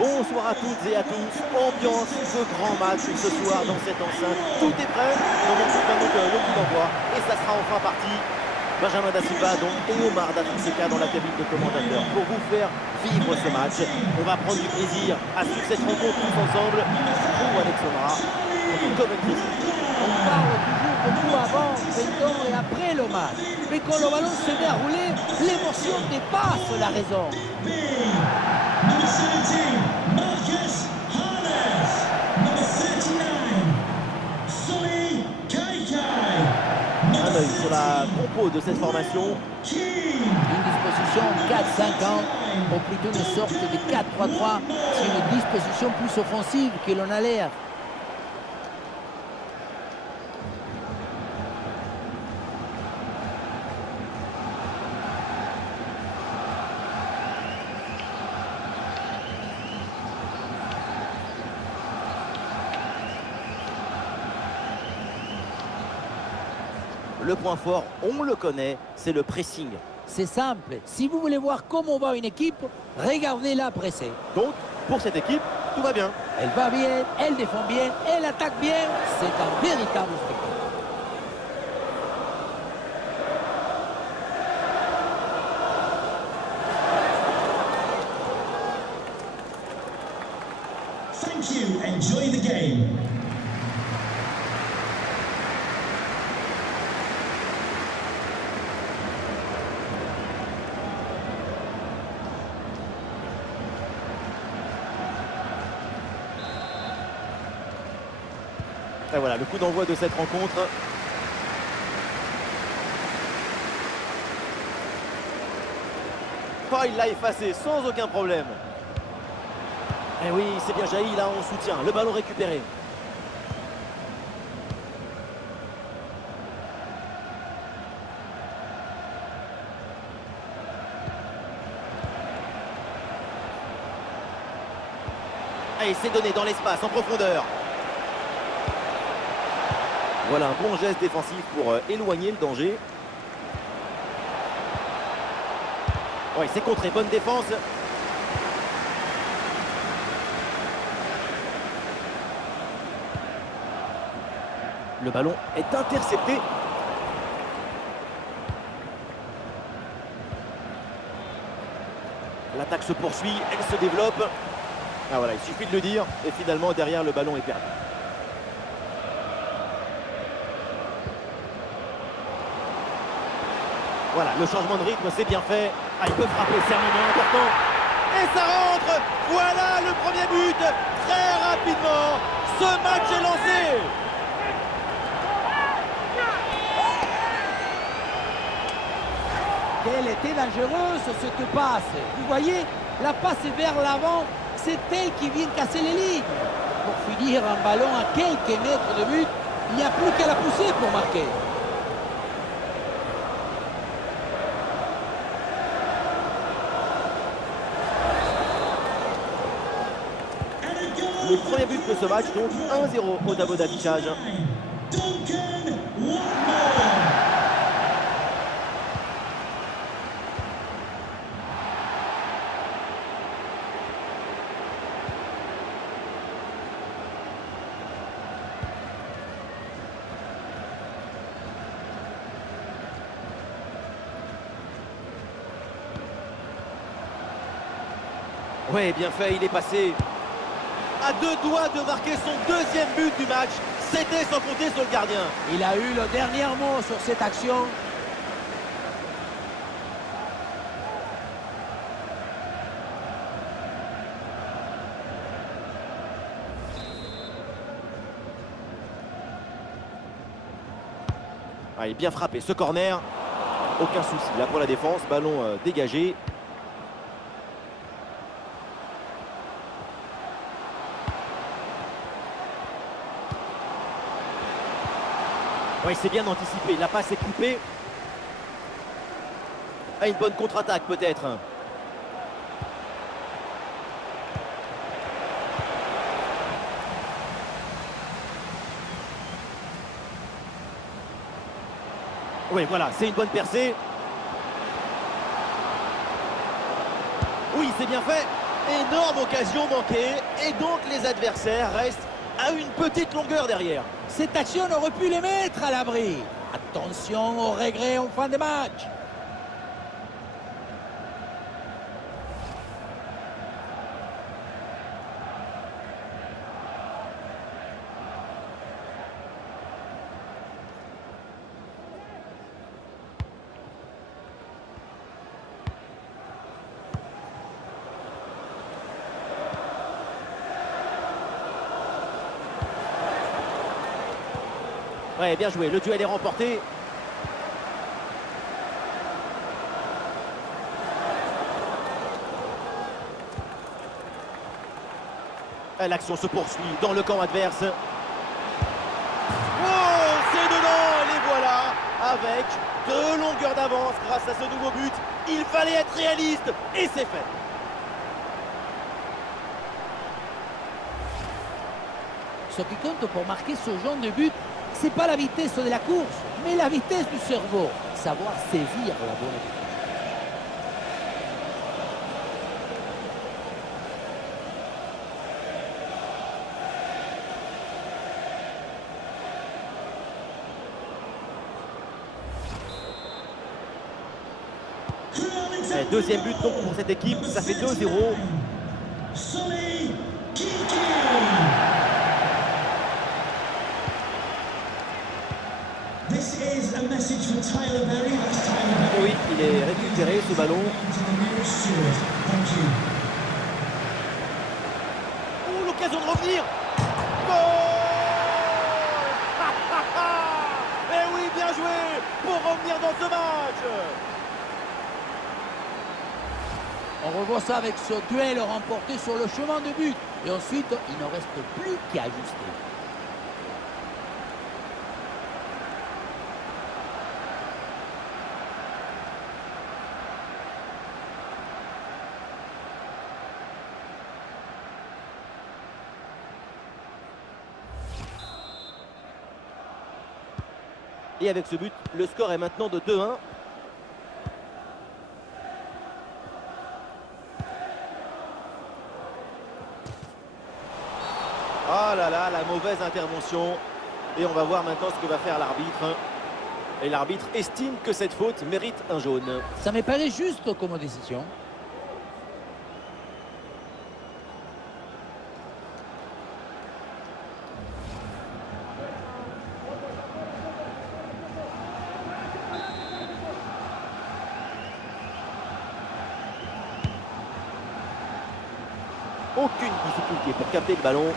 Bonsoir à toutes et à tous. Ambiance de grand match ce soir dans cette enceinte. Tout est prêt. On monte maintenant le coup d'envoi et ça sera enfin parti. Benjamin Da Silva donc et Omar Da Fonseca dans la cabine de commentateur pour vous faire vivre ce match. On va prendre du plaisir à suivre cette rencontre tous ensemble. Pour Alex Omar, comme un Christ. On parle toujours beaucoup avant, pendant et après le match. Mais quand le ballon se met à rouler, l'émotion dépasse la raison. Un œil sur la compo de cette formation. Une disposition 4-5-1, ou plutôt une sorte de 4-3-3. C'est une disposition plus offensive que l'on a l'air. Le point fort, on le connaît, c'est le pressing. C'est simple. Si vous voulez voir comment va une équipe, regardez-la presser. Donc, pour cette équipe, tout va bien. Elle va bien, elle défend bien, elle attaque bien. C'est un véritable spectacle. Thank you. Enjoy the game. Et voilà, le coup d'envoi de cette rencontre. Oh, il l'a effacé sans aucun problème. Et oui, c'est bien jailli là en soutien. Le ballon récupéré. Et c'est donné dans l'espace, en profondeur. Voilà un bon geste défensif pour éloigner le danger. Oui, c'est contré, bonne défense. Le ballon est intercepté. L'attaque se poursuit, elle se développe. Ah voilà, il suffit de le dire. Et finalement, derrière, le ballon est perdu. Voilà, le changement de rythme, c'est bien fait. Ah, il peut frapper, c'est un moment important. Et ça rentre. Voilà le premier but. Très rapidement, ce match est lancé. Quelle était dangereuse cette passe. Vous voyez, la passe vers l'avant, c'est elle qui vient casser les lignes. Pour finir un ballon à quelques mètres de but, il n'y a plus qu'à la pousser pour marquer. Le premier but de ce match, donc 1-0 au tableau d'affichage. Duncan Watmore. Ouais, bien fait, il est passé à deux doigts de marquer son deuxième but du match. C'était sans compter sur le gardien. Il a eu le dernier mot sur cette action. Ah, il est bien frappé, ce corner. Aucun souci là pour la défense. Ballon dégagé. Oui, c'est bien anticipé. La passe est coupée. Ah, une bonne contre-attaque peut-être. Oui, voilà, c'est une bonne percée. Oui, c'est bien fait. Énorme occasion manquée et donc les adversaires restent à une petite longueur derrière. Cette action aurait pu les mettre à l'abri. Attention au regret en fin de match. Ouais, bien joué, le duel est remporté. L'action se poursuit dans le camp adverse. Oh, c'est dedans, les voilà, avec 2 longueurs d'avance grâce à ce nouveau but. Il fallait être réaliste et c'est fait. Ce qui compte pour marquer ce genre de but, c'est pas la vitesse de la course, mais la vitesse du cerveau. Savoir saisir la bonne. Deuxième but donc pour cette équipe, ça fait 2-0. Sonny Kiki. This is a message for Tyler Berry. That's Tyler Berry. Oui, il est récupéré ce ballon. To the nearest steward. Thank you. Oh, l'occasion de revenir. Goal. Eh oui, bien joué pour revenir dans ce match. On revoit ça avec ce duel remporté sur le chemin de but. Et ensuite, il ne reste plus qu'à ajuster. Et avec ce but, le score est maintenant de 2-1. Oh là là, la mauvaise intervention. Et on va voir maintenant ce que va faire l'arbitre. Et l'arbitre estime que cette faute mérite un jaune. Ça me paraît juste comme décision. Aucune difficulté pour capter le ballon.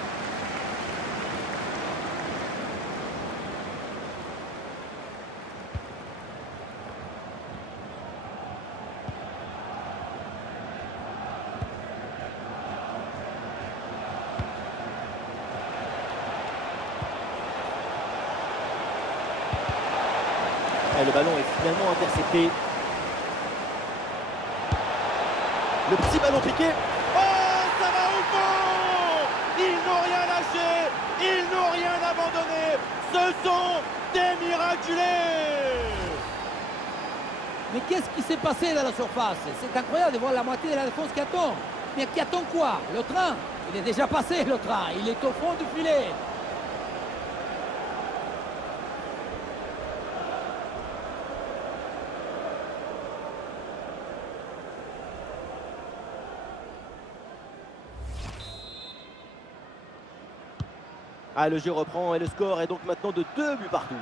Et le ballon est finalement intercepté. Le petit ballon piqué. Oh, ça va au fond! Ils n'ont rien lâché, ils n'ont rien abandonné. Ce sont des miraculés. Mais qu'est-ce qui s'est passé dans la surface? C'est incroyable de voir la moitié de la défense qui attend. Mais qui attend quoi? Le train? Il est déjà passé, le train. Il est au fond du filet. Ah, le jeu reprend et le score est donc maintenant de 2 buts partout.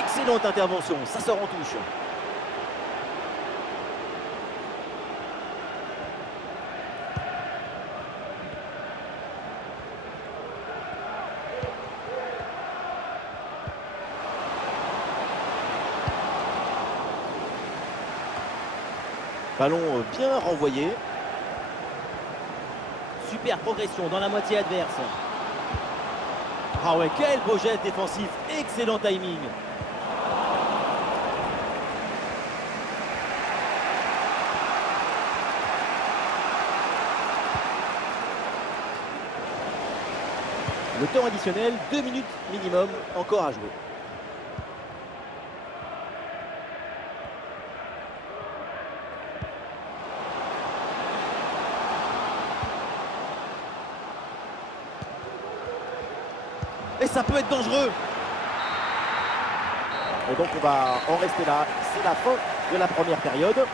Excellente intervention, ça sort en touche. Ballon bien renvoyé. Super progression dans la moitié adverse. Ah ouais, quel beau geste défensif. Excellent timing. Le temps additionnel, 2 minutes minimum encore à jouer. Et ça peut être dangereux. Et donc on va en rester là. C'est la fin de la première période.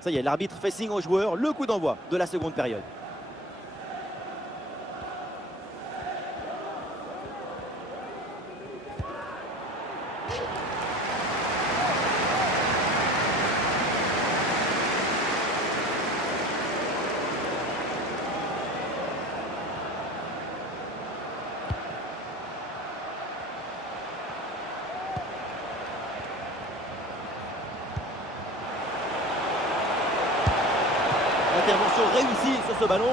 Ça y est, l'arbitre fait signe aux joueurs, le coup d'envoi de la seconde période. Intervention réussie sur ce ballon.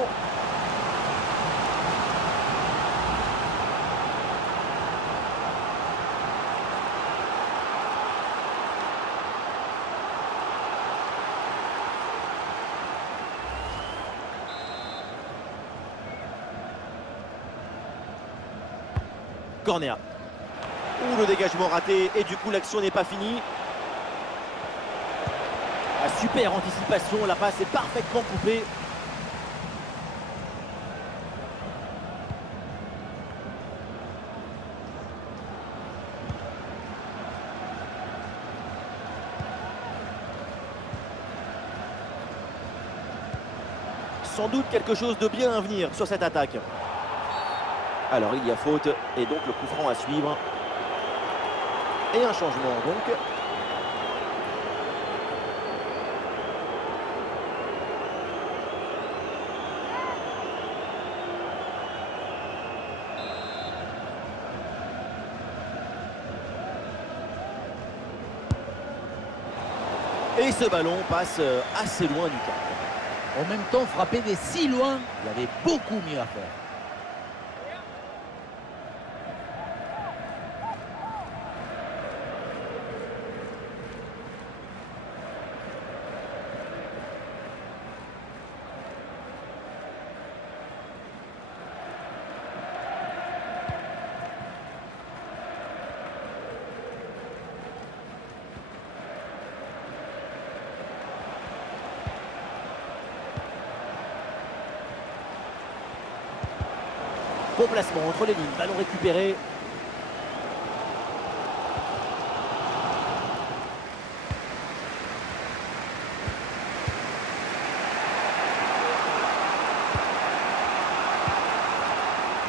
Corner. Ouh, le dégagement raté et du coup l'action n'est pas finie. Ah, super anticipation, la passe est parfaitement coupée. Sans doute quelque chose de bien à venir sur cette attaque. Alors il y a faute et donc le coup franc à suivre. Et un changement donc. Et ce ballon passe assez loin du cadre. En même temps, frapper de si loin, il y avait beaucoup mieux à faire. Bon placement entre les lignes, ballon récupéré.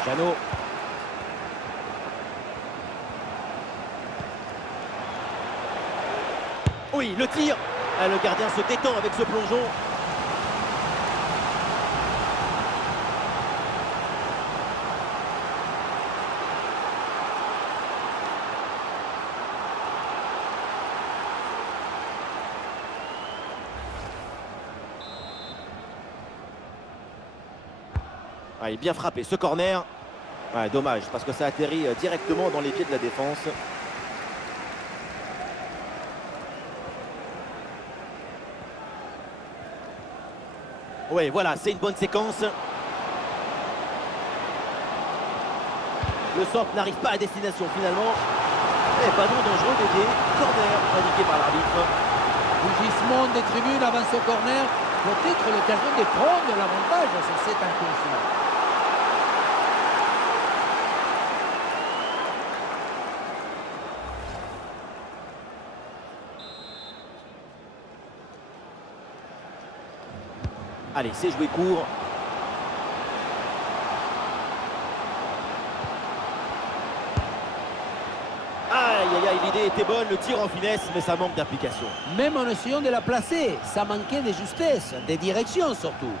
Jeannot. Oui, le tir. Ah, le gardien se détend avec ce plongeon. Ah, il est bien frappé ce corner. Ah, dommage parce que ça atterrit directement dans les pieds de la défense. Oui, voilà, c'est une bonne séquence. Le centre n'arrive pas à destination finalement. Et ballon dangereux dédié. Corner indiqué par l'arbitre. Rugissement des tribunes avant ce corner. Peut-être l'occasion de prendre l'avantage sur cette incursion. Allez, c'est joué court. Aïe, aïe, aïe, l'idée était bonne, le tir en finesse, mais ça manque d'application. Même en essayant de la placer, ça manquait de justesse, de direction surtout.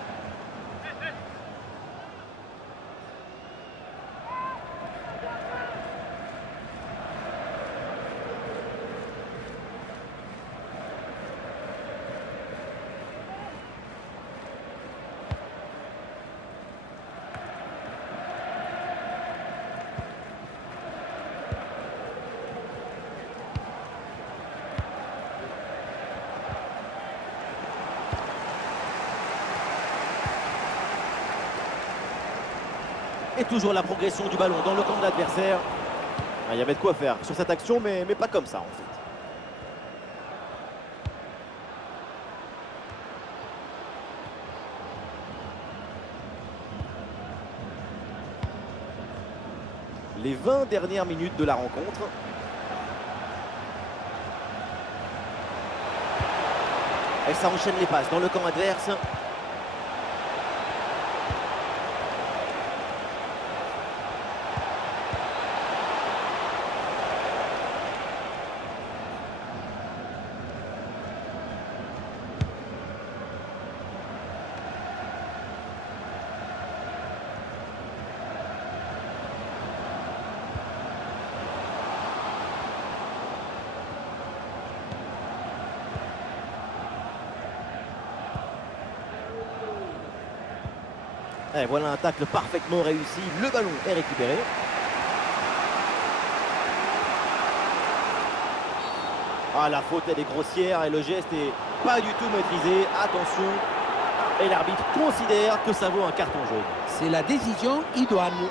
Et toujours la progression du ballon dans le camp de l'adversaire. Ah, il y avait de quoi faire sur cette action, mais pas comme ça en fait. Les 20 dernières minutes de la rencontre. Et ça enchaîne les passes dans le camp adverse. Et voilà un tacle parfaitement réussi. Le ballon est récupéré. Ah, la faute elle est grossière et le geste est pas du tout maîtrisé. Attention. Et l'arbitre considère que ça vaut un carton jaune. C'est la décision idoine.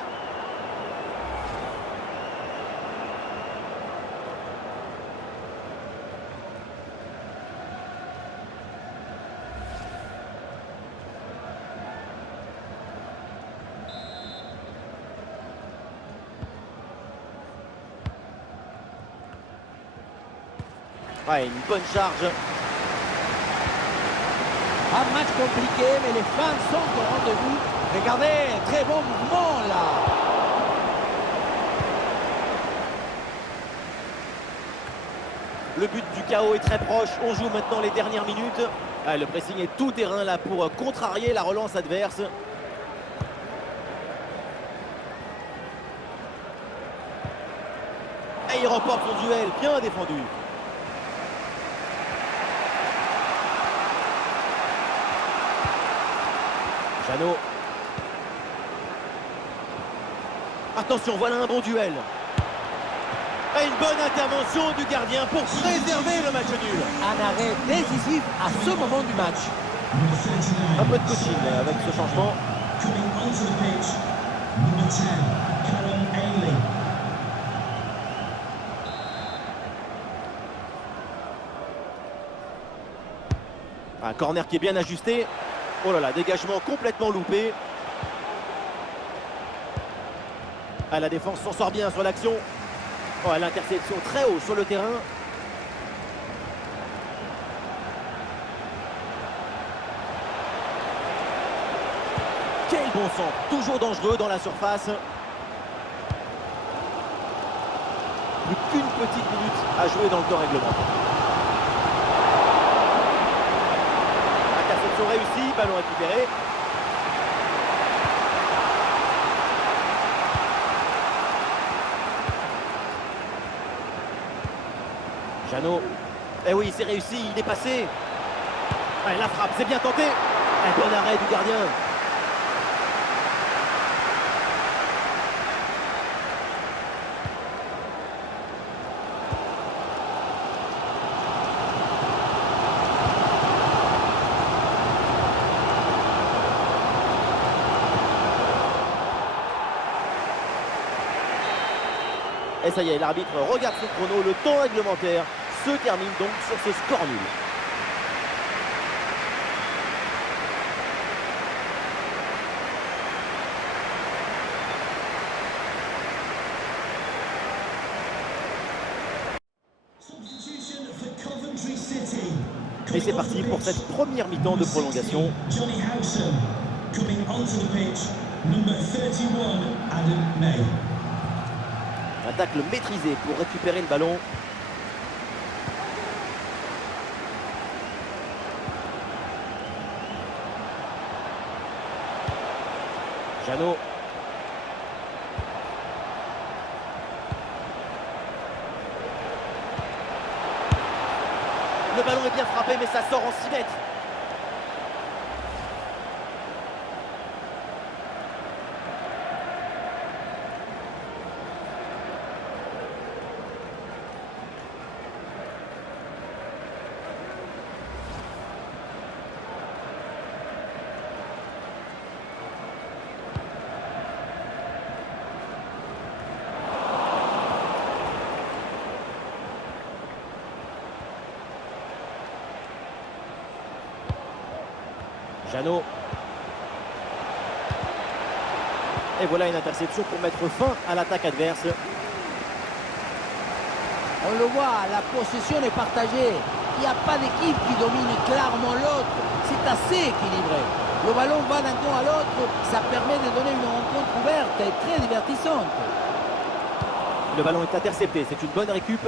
Ouais, une bonne charge. Un match compliqué, mais les fans sont au rendez-vous. Regardez, très bon mouvement là. Le but du chaos est très proche. On joue maintenant les dernières minutes. Ah, le pressing est tout terrain là pour contrarier la relance adverse. Et il remporte son duel, bien défendu. Jeannot. Attention, voilà un bon duel. Et une bonne intervention du gardien pour préserver le match nul. Un arrêt décisif à ce moment du match. Number 39. Un peu de coaching avec ce changement. Coming onto the pitch, number 10, Callum Ailey. Un corner qui est bien ajusté. Oh là là, dégagement complètement loupé. Ah, la défense s'en sort bien sur l'action. Oh, l'interception très haut sur le terrain. Quel bon centre, toujours dangereux dans la surface. Plus qu'une petite minute à jouer dans le temps réglementaire. Interception réussie, ballon récupéré. Jeannot. Eh oui, c'est réussi, il est passé. Allez, la frappe, c'est bien tenté. Un bon arrêt du gardien. Et ça y est, l'arbitre regarde son chrono. Le temps réglementaire se termine donc sur ce score nul. Substitution for Coventry City. Et c'est parti pour cette première mi-temps de prolongation. Johnny Howson. Coming onto the pitch, number 31, Adam May. Un tacle maîtrisé pour récupérer le ballon. Jeannot. Le ballon est bien frappé, mais ça sort en 6 mètres. Jeannot. Et voilà une interception pour mettre fin à l'attaque adverse. On le voit, la possession est partagée. Il n'y a pas d'équipe qui domine clairement l'autre. C'est assez équilibré. Le ballon va d'un camp à l'autre. Ça permet de donner une rencontre ouverte et très divertissante. Le ballon est intercepté. C'est une bonne récup.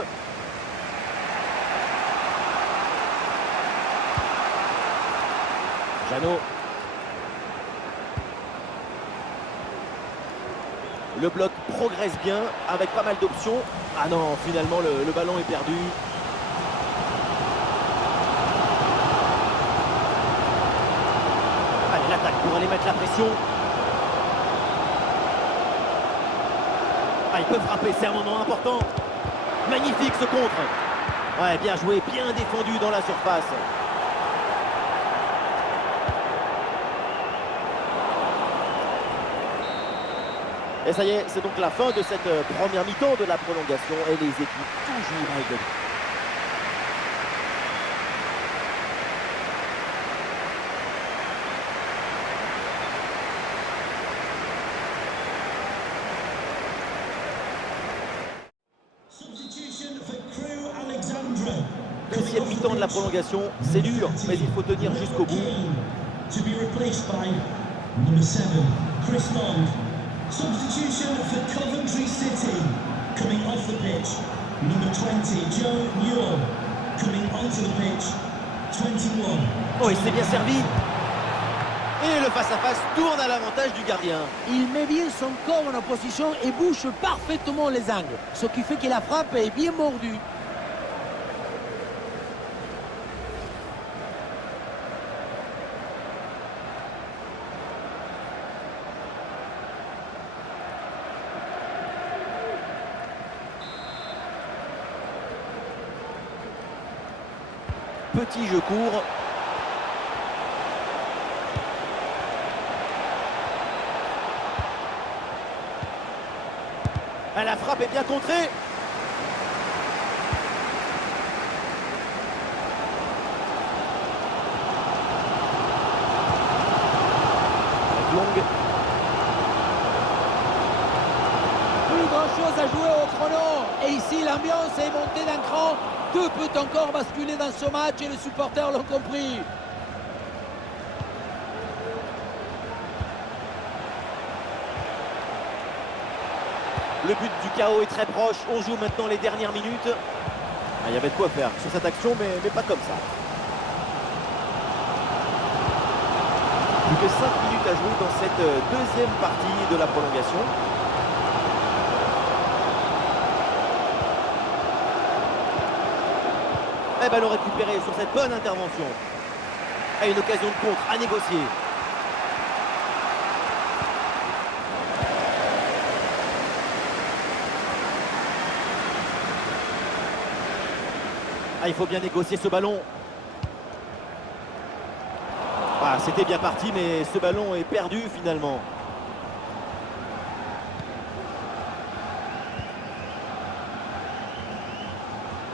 Jeannot. Le bloc progresse bien avec pas mal d'options. Ah non, finalement le ballon est perdu. Allez, l'attaque pour aller mettre la pression. Ah, il peut frapper, c'est un moment important. Magnifique ce contre. Ouais, bien joué, bien défendu dans la surface. Et ça y est, c'est donc la fin de cette première mi-temps de la prolongation et les équipes toujours à égalité. Substitution for Crew Alexandra. Deuxième mi-temps de la prolongation, c'est dur, mais il faut tenir jusqu'au bout. To be replaced by number 7, Chris Long. Substitution for Coventry City. Coming off the pitch, number 20, Joe Newell. Coming onto the pitch, 21. Oh, il s'est bien servi. Et le face-à-face tourne à l'avantage du gardien. Il met bien son corps en opposition et bouche parfaitement les angles. Ce qui fait que la frappe est bien mordue. Petit jeu court. Ah, la frappe est bien contrée. Longue. Plus grand chose à jouer au chrono. Et ici, l'ambiance est montée d'un cran. Tout peut encore basculer dans ce match et les supporters l'ont compris. Le but du chaos est très proche. On joue maintenant les dernières minutes. Ah, il y avait de quoi faire sur cette action, mais pas comme ça. Plus que 5 minutes à jouer dans cette deuxième partie de la prolongation. Et ballon récupéré sur cette bonne intervention. Et une occasion de contre à négocier. Ah, il faut bien négocier ce ballon. Ah, c'était bien parti, mais ce ballon est perdu finalement.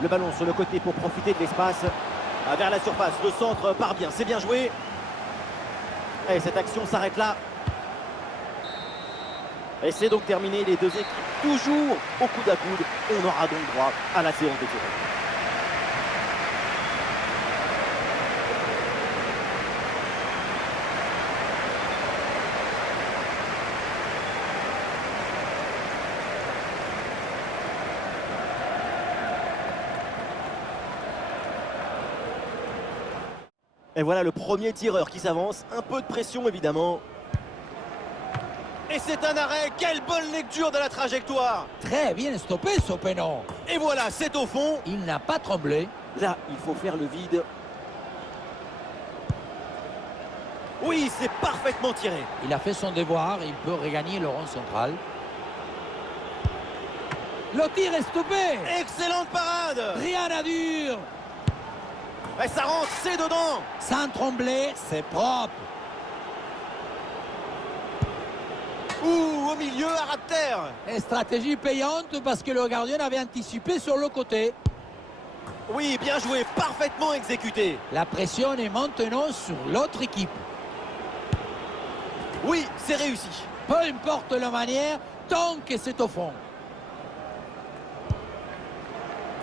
Le ballon sur le côté pour profiter de l'espace. Ah, vers la surface, le centre part bien, c'est bien joué. Et cette action s'arrête là. Et c'est donc terminé, les deux équipes toujours au coude à coude. On aura donc droit à la séance de tir. Et voilà le premier tireur qui s'avance. Un peu de pression évidemment. Et c'est un arrêt. Quelle bonne lecture de la trajectoire. Très bien stoppé ce pénon. Et voilà, c'est au fond. Il n'a pas tremblé. Là, il faut faire le vide. Oui, c'est parfaitement tiré. Il a fait son devoir. Il peut regagner le rond central. Le tir est stoppé. Excellente parade. Rien à dire. Et ça rentre, c'est dedans. Sans trembler, c'est propre. Ouh, au milieu, à ras de terre. Et stratégie payante parce que le gardien avait anticipé sur le côté. Oui, bien joué, parfaitement exécuté. La pression est maintenant sur l'autre équipe. Oui, c'est réussi. Peu importe la manière, tant que c'est au fond.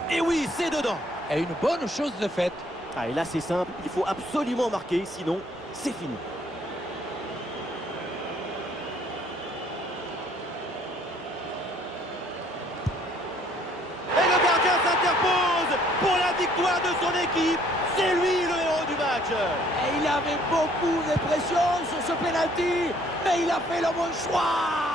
Et oui, c'est dedans. Et une bonne chose de faite. Ah, et là, c'est simple. Il faut absolument marquer, sinon, c'est fini. Et le gardien s'interpose pour la victoire de son équipe. C'est lui le héros du match. Et il avait beaucoup de pression sur ce penalty, mais il a fait le bon choix.